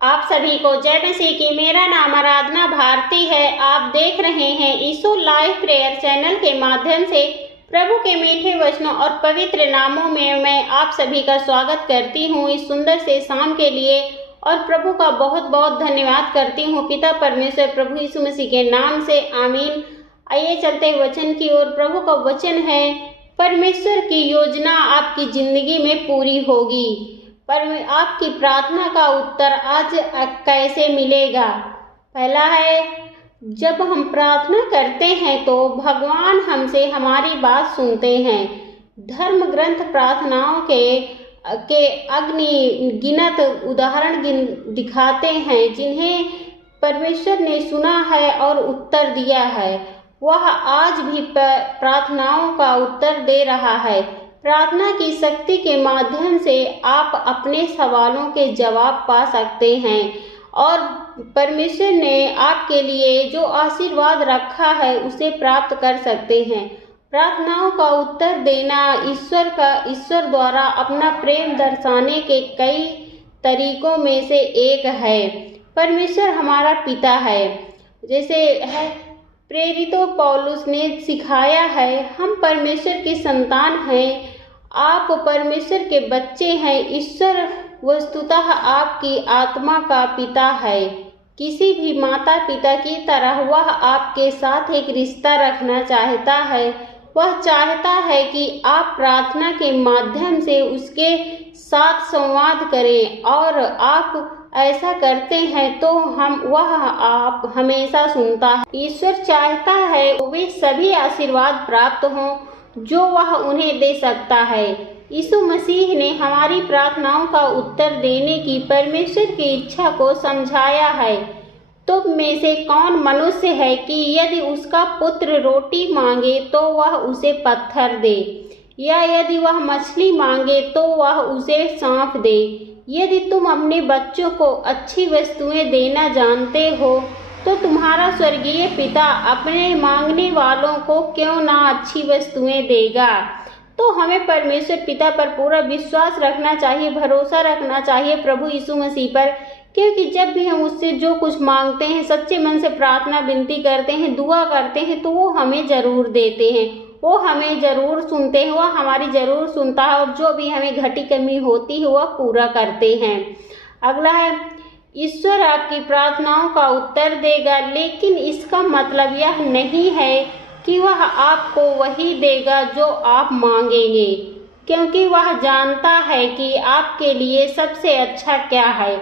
आप सभी को जय मसीह की। मेरा नाम आराधना भारती है। आप देख रहे हैं यीशु लाइव प्रेयर चैनल के माध्यम से प्रभु के मीठे वचनों और पवित्र नामों में मैं आप सभी का स्वागत करती हूँ इस सुंदर से शाम के लिए, और प्रभु का बहुत बहुत धन्यवाद करती हूँ पिता परमेश्वर प्रभु यीशु मसीह के नाम से, आमीन। आइए चलते वचन की ओर। प्रभु का वचन है, परमेश्वर की योजना आपकी जिंदगी में पूरी होगी। पर आपकी प्रार्थना का उत्तर आज कैसे मिलेगा? पहला है, जब हम प्रार्थना करते हैं तो भगवान हमसे हमारी बात सुनते हैं। धर्म ग्रंथ प्रार्थनाओं के अग्निगिनत उदाहरण दिखाते हैं जिन्हें परमेश्वर ने सुना है और उत्तर दिया है। वह आज भी प्रार्थनाओं का उत्तर दे रहा है। प्रार्थना की शक्ति के माध्यम से आप अपने सवालों के जवाब पा सकते हैं और परमेश्वर ने आपके लिए जो आशीर्वाद रखा है उसे प्राप्त कर सकते हैं। प्रार्थनाओं का उत्तर देना ईश्वर द्वारा अपना प्रेम दर्शाने के कई तरीकों में से एक है। परमेश्वर हमारा पिता है, जैसे है प्रेरितों पौलुस ने सिखाया है, हम परमेश्वर की संतान हैं, आप परमेश्वर के बच्चे हैं। ईश्वर वस्तुतः आपकी आत्मा का पिता है। किसी भी माता पिता की तरह वह आपके साथ एक रिश्ता रखना चाहता है। वह चाहता है कि आप प्रार्थना के माध्यम से उसके साथ संवाद करें, और आप ऐसा करते हैं तो वह आप हमेशा सुनता है। ईश्वर चाहता है वे सभी आशीर्वाद प्राप्त हों जो वह उन्हें दे सकता है। यीशु मसीह ने हमारी प्रार्थनाओं का उत्तर देने की परमेश्वर की इच्छा को समझाया है। तुम में से कौन मनुष्य है कि यदि उसका पुत्र रोटी मांगे तो वह उसे पत्थर दे, या यदि वह मछली मांगे तो वह उसे सांप दे? यदि तुम अपने बच्चों को अच्छी वस्तुएं देना जानते हो तो तुम्हारा स्वर्गीय पिता अपने मांगने वालों को क्यों ना अच्छी वस्तुएं देगा। तो हमें परमेश्वर पिता पर पूरा विश्वास रखना चाहिए, भरोसा रखना चाहिए प्रभु यीशु मसीह पर, क्योंकि जब भी हम उससे जो कुछ मांगते हैं, सच्चे मन से प्रार्थना विनती करते हैं, दुआ करते हैं, तो वो हमें ज़रूर देते हैं, वो हमें ज़रूर सुनते हैं, वह हमारी ज़रूर सुनता है, और जो भी हमें घटी कमी होती है वह पूरा करते हैं। अगला है, ईश्वर आपकी प्रार्थनाओं का उत्तर देगा, लेकिन इसका मतलब यह नहीं है कि वह आपको वही देगा जो आप मांगेंगे, क्योंकि वह जानता है कि आपके लिए सबसे अच्छा क्या है।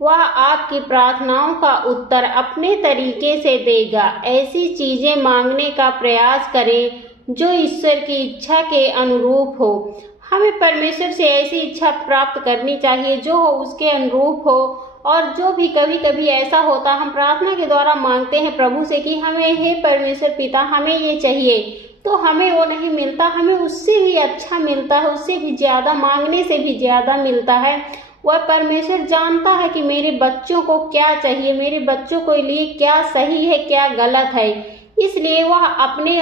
वह आपकी प्रार्थनाओं का उत्तर अपने तरीके से देगा। ऐसी चीज़ें मांगने का प्रयास करें जो ईश्वर की इच्छा के अनुरूप हो। हमें परमेश्वर से ऐसी इच्छा प्राप्त करनी चाहिए जो उसके अनुरूप हो। और जो भी कभी कभी ऐसा होता, हम प्रार्थना के द्वारा मांगते हैं प्रभु से कि हमें, हे परमेश्वर पिता, हमें ये चाहिए, तो हमें वो नहीं मिलता, हमें उससे भी अच्छा मिलता है, उससे भी ज़्यादा, मांगने से भी ज़्यादा मिलता है। वह परमेश्वर जानता है कि मेरे बच्चों को क्या चाहिए, मेरे बच्चों के लिए क्या सही है, क्या गलत है, इसलिए वह अपने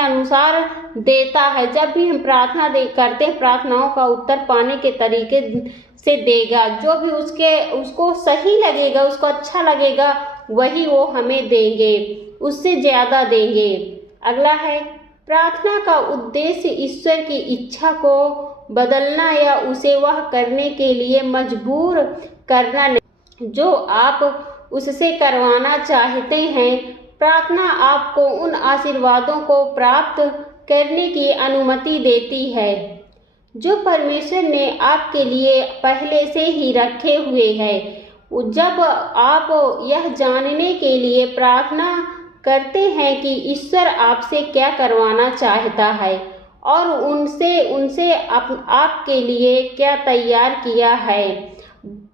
अनुसार देता है। जब भी हम प्रार्थना करते हैं, प्रार्थनाओं का उत्तर पाने के तरीके से देगा। जो भी उसको सही लगेगा, उसको अच्छा लगेगा, वही वो हमें देंगे, उससे ज़्यादा देंगे। अगला है, प्रार्थना का उद्देश्य ईश्वर की इच्छा को बदलना या उसे वह करने के लिए मजबूर करना नहीं जो आप उससे करवाना चाहते हैं। प्रार्थना आपको उन आशीर्वादों को प्राप्त करने की अनुमति देती है जो परमेश्वर ने आपके लिए पहले से ही रखे हुए हैं। जब आप यह जानने के लिए प्रार्थना करते हैं कि ईश्वर आपसे क्या करवाना चाहता है और उनसे आपके लिए क्या तैयार किया है,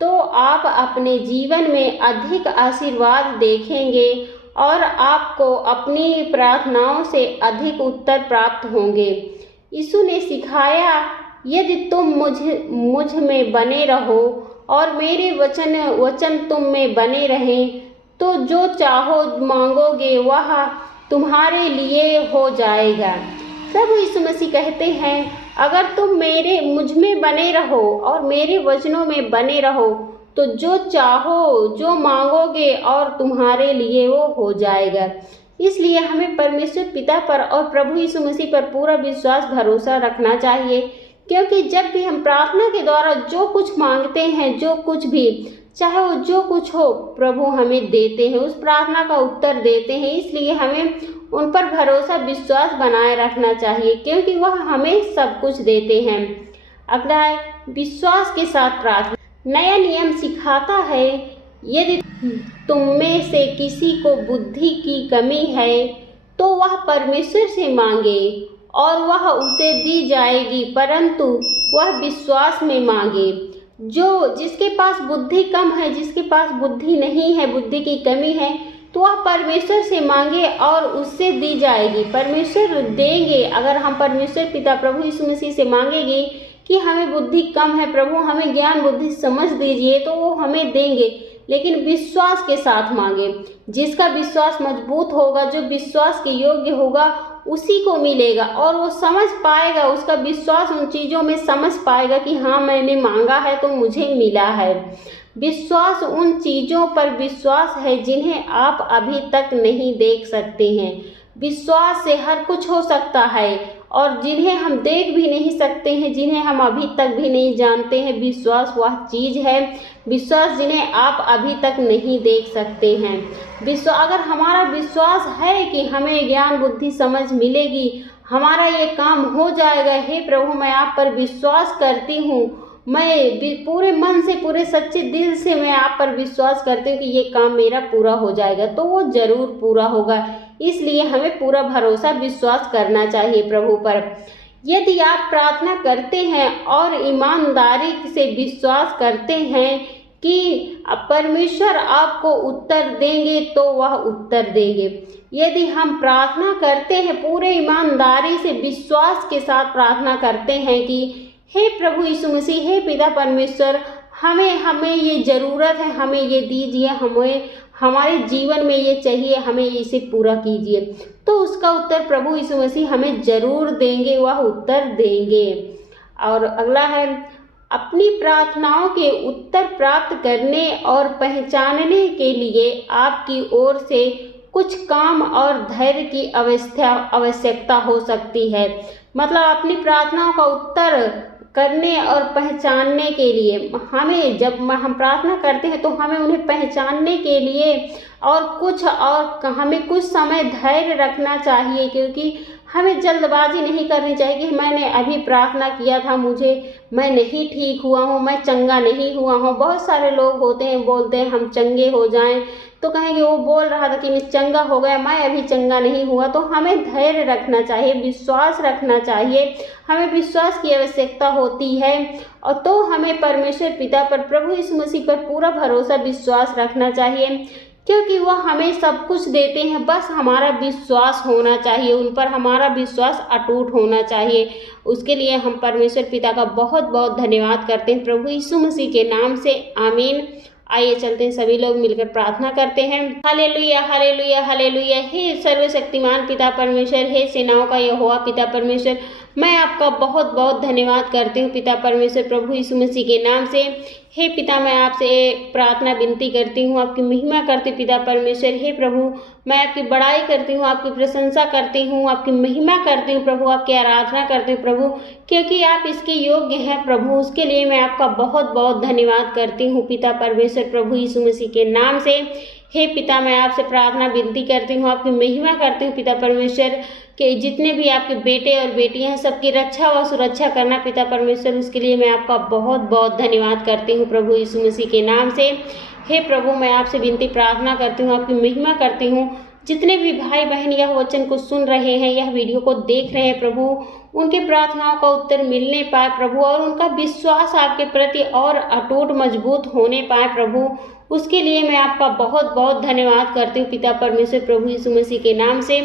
तो आप अपने जीवन में अधिक आशीर्वाद देखेंगे और आपको अपनी प्रार्थनाओं से अधिक उत्तर प्राप्त होंगे। यीशु ने सिखाया, यदि तुम मुझ में बने रहो और मेरे वचन तुम में बने रहें, तो जो चाहो मांगोगे वह तुम्हारे लिए हो जाएगा। प्रभु यीशु मसीह कहते हैं, अगर तुम मुझ में बने रहो और मेरे वचनों में बने रहो तो जो चाहो, जो मांगोगे और तुम्हारे लिए वो हो जाएगा। इसलिए हमें परमेश्वर पिता पर और प्रभु यीशु मसीह पर पूरा विश्वास भरोसा रखना चाहिए, क्योंकि जब भी हम प्रार्थना के द्वारा जो कुछ मांगते हैं, जो कुछ भी, चाहे वो जो कुछ हो, प्रभु हमें देते हैं, उस प्रार्थना का उत्तर देते हैं। इसलिए हमें उन पर भरोसा विश्वास बनाए रखना चाहिए, क्योंकि वह हमें सब कुछ देते हैं। अगला है विश्वास के साथ प्रार्थना। नया नियम सिखाता है, यदि तुम में से किसी को बुद्धि की कमी है तो वह परमेश्वर से मांगे और वह उसे दी जाएगी, परंतु वह विश्वास में मांगे। जिसके पास बुद्धि कम है, जिसके पास बुद्धि नहीं है, बुद्धि की कमी है, तो वह परमेश्वर से मांगे और उससे दी जाएगी। परमेश्वर देंगे। अगर हम परमेश्वर पिता प्रभु यीशु मसीह से मांगेंगे कि हमें बुद्धि कम है, प्रभु हमें ज्ञान बुद्धि समझ दीजिए, तो वो हमें देंगे, लेकिन विश्वास के साथ मांगे। जिसका विश्वास मजबूत होगा, जो विश्वास के योग्य होगा, उसी को मिलेगा और वो समझ पाएगा, उसका विश्वास उन चीज़ों में समझ पाएगा कि हाँ मैंने मांगा है तो मुझे मिला है। विश्वास उन चीज़ों पर विश्वास है जिन्हें आप अभी तक नहीं देख सकते हैं। विश्वास से हर कुछ हो सकता है, और जिन्हें हम देख भी नहीं सकते हैं, जिन्हें हम अभी तक भी नहीं जानते हैं, विश्वास वह चीज़ है, विश्वास जिन्हें आप अभी तक नहीं देख सकते हैं। अगर हमारा विश्वास है कि हमें ज्ञान बुद्धि समझ मिलेगी, हमारा ये काम हो जाएगा, हे प्रभु मैं आप पर विश्वास करती हूँ, मैं पूरे मन से, पूरे सच्चे दिल से मैं आप पर विश्वास करती हूँ कि ये काम मेरा पूरा हो जाएगा, तो वो जरूर पूरा होगा। इसलिए हमें पूरा भरोसा विश्वास करना चाहिए प्रभु पर। यदि आप प्रार्थना करते हैं और ईमानदारी से विश्वास करते हैं कि परमेश्वर आपको उत्तर देंगे, तो वह उत्तर देंगे। यदि हम प्रार्थना करते हैं पूरे ईमानदारी से, विश्वास के साथ प्रार्थना करते हैं कि हे प्रभु यीशु मसीह, हे पिता परमेश्वर, हमें ये ज़रूरत है, हमें ये दीजिए, हमें हमारे जीवन में ये चाहिए, हमें इसे पूरा कीजिए, तो उसका उत्तर प्रभु यीशु मसीह हमें ज़रूर देंगे, वह उत्तर देंगे। और अगला है अपनी प्रार्थनाओं के उत्तर प्राप्त करने और पहचानने के लिए आपकी ओर से कुछ काम और धैर्य की आवश्यकता हो सकती है। मतलब अपनी प्रार्थनाओं का उत्तर करने और पहचानने के लिए जब हम प्रार्थना करते हैं तो हमें उन्हें पहचानने के लिए हमें कुछ समय धैर्य रखना चाहिए, क्योंकि हमें जल्दबाजी नहीं करनी चाहिए कि मैंने अभी प्रार्थना किया था, मैं नहीं ठीक हुआ हूँ, मैं चंगा नहीं हुआ हूँ। बहुत सारे लोग होते हैं, बोलते हैं हम चंगे हो जाएं, तो कहेंगे वो बोल रहा था कि मैं चंगा हो गया, मैं अभी चंगा नहीं हुआ। तो हमें धैर्य रखना चाहिए, विश्वास रखना चाहिए, हमें विश्वास की आवश्यकता होती है। और तो हमें परमेश्वर पिता पर, प्रभु यीशु मसीह पर पूरा भरोसा विश्वास रखना चाहिए, क्योंकि वह हमें सब कुछ देते हैं, बस हमारा विश्वास होना चाहिए, उन पर हमारा विश्वास अटूट होना चाहिए। उसके लिए हम परमेश्वर पिता का बहुत बहुत धन्यवाद करते हैं प्रभु यीशु मसीह के नाम से, आमीन। आइए चलते हैं, सभी लोग मिलकर प्रार्थना करते हैं। Hallelujah hallelujah hallelujah. हे सर्वशक्तिमान पिता परमेश्वर, हे सेनाओं का यहोवा पिता परमेश्वर, मैं आपका बहुत बहुत धन्यवाद करती हूँ पिता परमेश्वर, प्रभु यीशु मसीह के नाम से। हे पिता, मैं आपसे प्रार्थना विनती करती हूँ, आपकी महिमा करती पिता परमेश्वर। हे प्रभु, मैं आपकी बड़ाई करती हूँ, आपकी प्रशंसा करती हूँ, आपकी महिमा करती हूँ प्रभु, आपकी आराधना करती हूँ प्रभु, क्योंकि आप इसके योग्य हैं प्रभु। उसके लिए मैं आपका बहुत बहुत धन्यवाद करती हूँ पिता परमेश्वर, प्रभु यीशु मसीह के नाम से। हे पिता, मैं आपसे प्रार्थना विनती करती हूँ, आपकी महिमा करती हूँ पिता परमेश्वर, कि जितने भी आपके बेटे और बेटियां हैं सबकी रक्षा व सुरक्षा करना पिता परमेश्वर। उसके लिए मैं आपका बहुत बहुत धन्यवाद करती हूँ प्रभु यीशु मसीह के नाम से। हे प्रभु, मैं आपसे विनती प्रार्थना करती हूँ, आपकी महिमा करती हूँ, जितने भी भाई बहन यह वचन को सुन रहे हैं, यह वीडियो को देख रहे हैं प्रभु, उनके प्रार्थनाओं का उत्तर मिलने पाए प्रभु, और उनका विश्वास आपके प्रति और अटूट मजबूत होने पाए प्रभु। उसके लिए मैं आपका बहुत बहुत धन्यवाद करती हूँ पिता परमेश्वर, प्रभु यीशु मसीह के नाम से।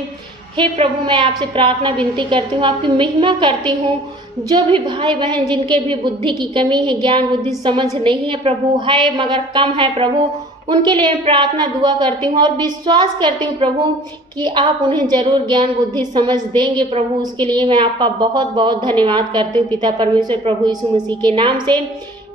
हे प्रभु, मैं आपसे प्रार्थना विनती करती हूँ, आपकी महिमा करती हूँ, जो भी भाई बहन जिनके भी बुद्धि की कमी है, ज्ञान बुद्धि समझ नहीं है प्रभु, है मगर कम है प्रभु, उनके लिए प्रार्थना दुआ करती हूँ और विश्वास करती हूँ प्रभु कि आप उन्हें जरूर ज्ञान बुद्धि समझ देंगे प्रभु। उसके लिए मैं आपका बहुत बहुत धन्यवाद करती हूँ पिता परमेश्वर, प्रभु यीशु मसीह के नाम से।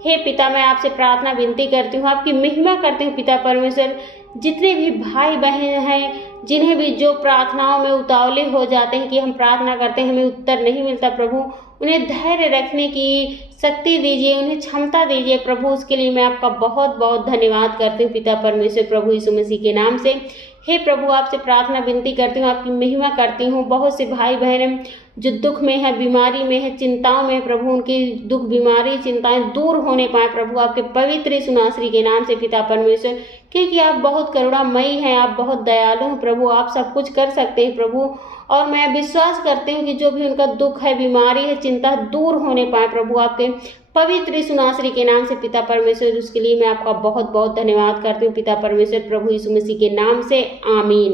हे पिता, मैं आपसे प्रार्थना विनती करती हूँ, आपकी महिमा करती हूँ पिता परमेश्वर। जितने भी भाई बहन हैं, जिन्हें भी जो प्रार्थनाओं में उतावले हो जाते हैं कि हम प्रार्थना करते हैं हमें उत्तर नहीं मिलता, प्रभु उन्हें धैर्य रखने की शक्ति दीजिए, उन्हें क्षमता दीजिए प्रभु। उसके लिए मैं आपका बहुत बहुत धन्यवाद करती हूँ पिता परमेश्वर, प्रभु यीशु मसीह के नाम से। हे प्रभु, आपसे प्रार्थना विनती करती हूँ, आपकी महिमा करती हूँ। बहुत से भाई बहन जो दुख में है, बीमारी में है, चिंताओं में, प्रभु उनकी दुख बीमारी चिंताएं दूर होने पाए प्रभु आपके पवित्र यीशु नासरी के नाम से पिता परमेश्वर। क्योंकि आप बहुत करुणामयी हैं, आप बहुत दयालु हैं प्रभु, आप सब कुछ कर सकते हैं प्रभु। और मैं विश्वास करती हूँ कि जो भी उनका दुख है, बीमारी है, चिंता दूर होने पाए प्रभु आपके पवित्र यीशु नासरी के नाम से पिता परमेश्वर। उसके लिए मैं आपका बहुत बहुत धन्यवाद करती हूँ पिता परमेश्वर, प्रभु यीशु मसीह के नाम से, आमीन।